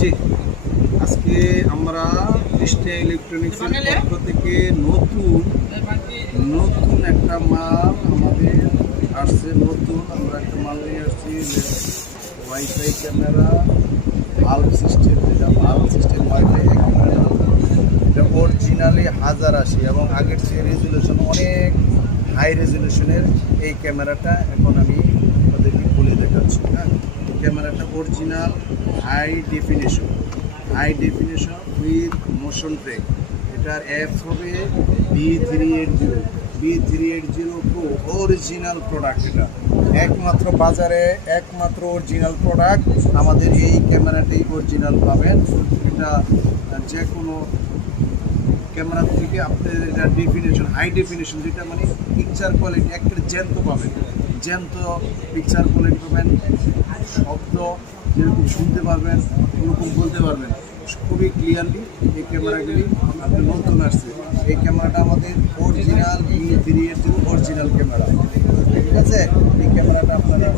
জি, আজকে আমরা কৃষ্ণা ইলেকট্রনিক্সের পক্ষ থেকে নতুন একটা মাল আমাদের আসছে। আমরা একটা মাল নিয়ে আসছি, ওয়াইফাই ক্যামেরা ভাল্ব সিস্টেম, যেটা ভাল্ব সিস্টেম ওয়াইফাই ক্যামেরা। এটা অরিজিনালি 1080 এবং আগের চেয়ে রেজুলেশন অনেক হাই রেজুলেশনের এই ক্যামেরাটা এখন আমি আপনাদেরকে খুলে দেখাচ্ছি। হ্যাঁ, ক্যামেরাটা original high definition with motion track. এটার অ্যাপস হবে B380 Pro অরিজিনাল প্রোডাক্ট। এটা বাজারে একমাত্র অরিজিনাল প্রোডাক্ট। আমাদের এই ক্যামেরাটাই অরিজিনাল পাবেন। এটা যে কোনো ক্যামেরার থেকে আপনাদের এটা ডেফিনেশন হাই ডেফিনেশন, যেটা মানে পিকচার কোয়ালিটি একটা জ্যান্ত পিকচার কোয়ালিটি পাবেন। শব্দ যেরকম শুনতে পারবেন ওরকম বলতে পারবেন খুবই ক্লিয়ারলি। এই ক্যামেরাগুলি আপনি নতুন আসছে। এই ক্যামেরাটা আমাদের অরিজিনাল B380 অরিজিনাল ক্যামেরা, ঠিক আছে? এই ক্যামেরাটা আপনারা